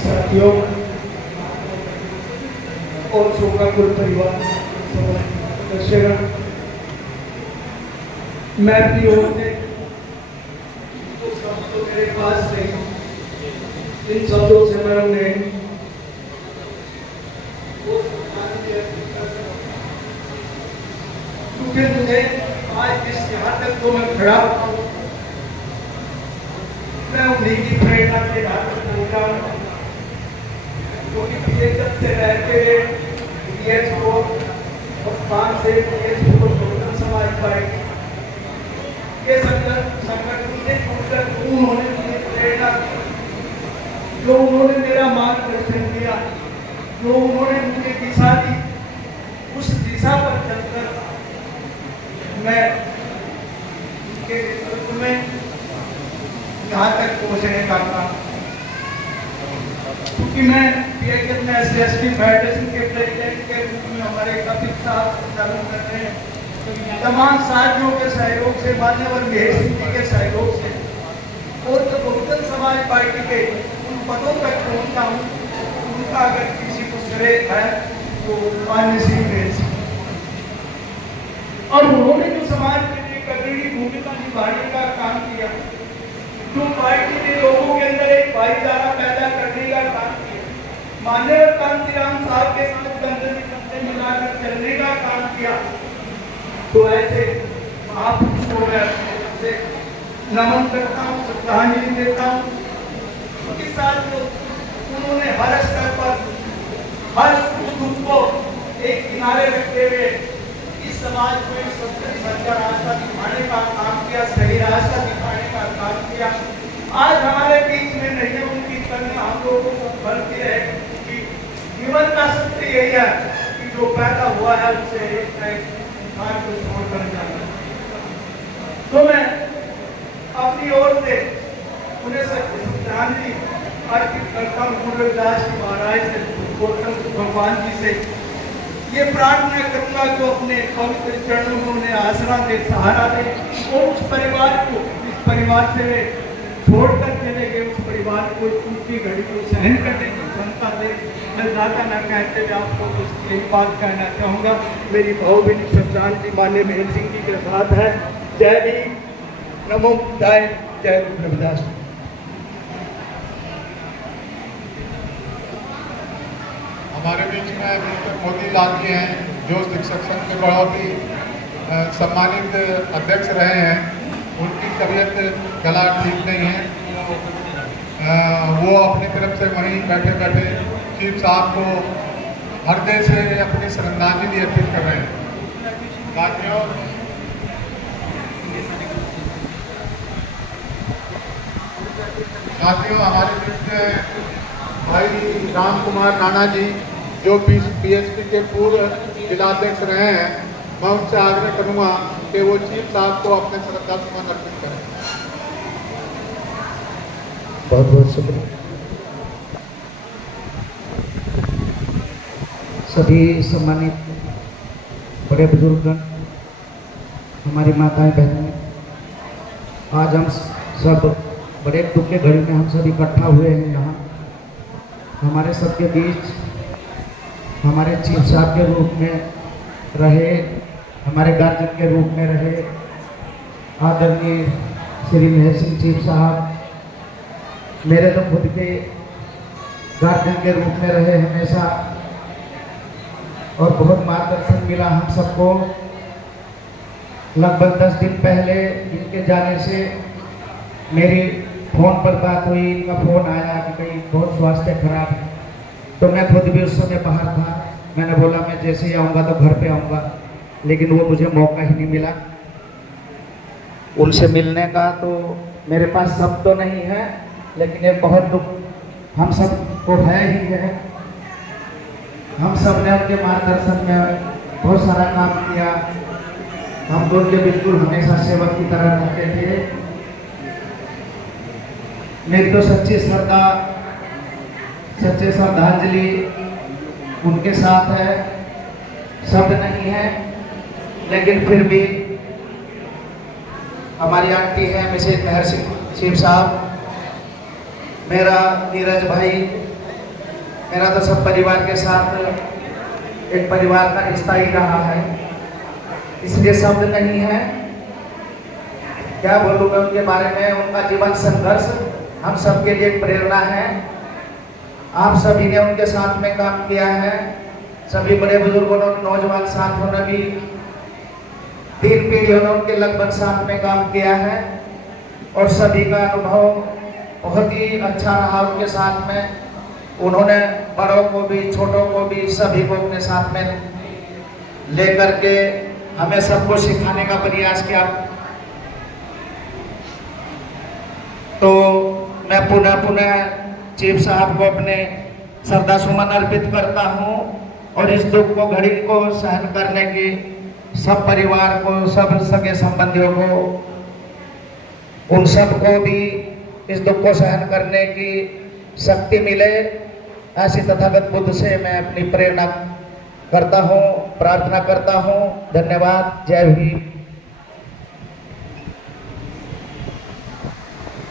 साथियों और शोकाकुल परिवार दर्शक, मैं भी होते तो मेरे पास नहीं, इन शब्दों से मैं उन्हें क्योंकि मुझे आज इस यहाँ तक तो मैं खड़ा हूँ, मैं उन्हीं की प्रेरणा के यहाँ तक पहुँचा हूँ, क्योंकि बीएसएफ से रहते हुए बीएस को और 5 से बीएस को बहुजन समाज पार्टी के संगठन से जुड़कर उन्होंने मुझे प्रेरणा दी, जो उन्होंने मेरा मार्गदर्शन किया, जो उन्होंने मुझे दिशा दी, उस दिशा पर चलकर मैं उनके नेतृत्व में यहाँ तक पहुँचने का काम, क्योंकि मैं बीएसएफ में एससी फेडरेशन के प्रेसिडेंट के रूप में हमारे कपिल साहब संचालन कर रहे हैं, तमाम साथियों के सहयोग से, मान्यवर महेश सिंह जी के सहयोग से, और जो बहुजन समाज पार्टी के उन पदों तक पहुँचा हूँ, उनका अगर किसी को श्रेय है तो मान्य श्री महेश सिंह, और उन्होंने जो समाज के लिए अग्रणी भूमिका निभाने का काम किया, जो पार्टी ने लोगों के अंदर एक भाईचारा पैदा करने का काम किया, माननीय कांतिराम साहब के साथ कंधे मिलाकर चलने का काम किया, तो ऐसे महापुरुष को मैं नमन करता हूँ, श्रद्धांजलि देता हूँ, क्योंकि साथ उन्होंने हर स्तर पर हर दुख को एक किनारे रखते हुए इस समाज को एक सच्चा रास्ता दिखाने का काम किया, सही रास्ता दिखाने का काम किया। आज हमारे बीच में नहीं है, उनकी कन्या हम लोगों को बढ़ती है कि जीवन का सत्य यही है कि जो पैदा हुआ है उससे एक इंसान को छोड़कर जाना। तो मैं अपनी ओर से उन्हें श्रद्धांजलि अर्पित करता हूँ, गुरुदास जी महाराज से, भगवान जी से ये प्रार्थना करूंगा जो अपने पवित्र चरणों में उन्हें आसरा दे, सहारा दे, और उस परिवार को, इस परिवार से छोड़कर चले गए उस परिवार को उनकी घड़ी को सहन करने की क्षमता दे। मैं ज़्यादा न कहते हुए आपको उसकी एक बात कहना चाहूँगा, मेरी भावभीनी श्रद्धांजलि माननीय महेश सिंह जी के साथ है। जय भीम, नमो बुद्धाय, जय गुरु रविदास। हमारे बीच में मिस्टर मोती लाल जी हैं, जो शिक्षक संघ के बहुत ही सम्मानित अध्यक्ष रहे हैं। उनकी तबीयत गला ठीक नहीं है, वो अपनी तरफ से वहीं बैठे बैठे चीफ साहब को हृदय से अपनी श्रद्धांजलि अर्पित कर रहे हैं। साथियों, हमारे बीच में भाई राम कुमार नाना जी, जो बीएसपी के पूर्व जिलाध्यक्ष रहे हैं, मैं उनसे आग्रह करूंगा कि वो चीफ साहब को अपने श्रद्धा सुमन अर्पित करें। बहुत बहुत शुक्रिया। सभी सम्मानित बड़े बुजुर्गगण, हमारी माताएं बहनें, आज हम सब बड़े दुख के घड़ी में हम सब इकट्ठा हुए हैं यहाँ। हमारे सबके बीच हमारे चीफ साहब के रूप में रहे, हमारे गार्जियन के रूप में रहे आदरणीय श्री महेश सिंह चीफ साहब, मेरे तो खुद के गार्जियन के रूप में रहे हमेशा, और बहुत मार्गदर्शन मिला हम सबको। लगभग 10 दिन पहले इनके जाने से मेरी फोन पर बात हुई, इनका फोन आया कि कहीं बहुत स्वास्थ्य खराब है, तो मैं खुद भी उस समय बाहर था। मैंने बोला मैं जैसे ही आऊँगा तो घर पे आऊँगा, लेकिन वो मुझे मौका ही नहीं मिला उनसे मिलने का। तो मेरे पास शब्द तो नहीं है, लेकिन ये बहुत दुख हम सब को है ही है। हम सब ने उनके मार्गदर्शन में बहुत सारा काम किया, हम तो उनके बिल्कुल हमेशा सेवक की तरह रहते थे। मेरी तो सच्ची श्रद्धा, सच्चे श्रद्धांजलि उनके साथ है। शब्द नहीं है, लेकिन फिर भी हमारी आंटी है मिसेज मेहर सिंह शिव साहब, मेरा नीरज भाई, मेरा तो सब परिवार के साथ एक परिवार का रिश्ता ही रहा है, इसलिए शब्द नहीं है। क्या बोलूँ मैं उनके बारे में। उनका जीवन संघर्ष हम सबके लिए प्रेरणा है। आप सभी ने उनके साथ में काम किया है, सभी बड़े बुजुर्गों ने, नौजवान साथियों ने भी, 3 पीढ़ियों ने उनके लगभग साथ में काम किया है और सभी का अनुभव बहुत ही अच्छा रहा उनके साथ में। उन्होंने बड़ों को भी, छोटों को भी, सभी को अपने साथ में लेकर के हमें सबको सिखाने का प्रयास किया। तो मैं पुनः चीफ साहब को अपने श्रद्धा सुमन अर्पित करता हूँ और इस दुख को, घड़ी को सहन करने की सब परिवार को, सब सगे संबंधियों को, उन सबको भी इस दुख को सहन करने की शक्ति मिले, ऐसी तथागत बुद्ध से मैं अपनी प्रेरणा करता हूँ, प्रार्थना करता हूँ। धन्यवाद। जय भीम।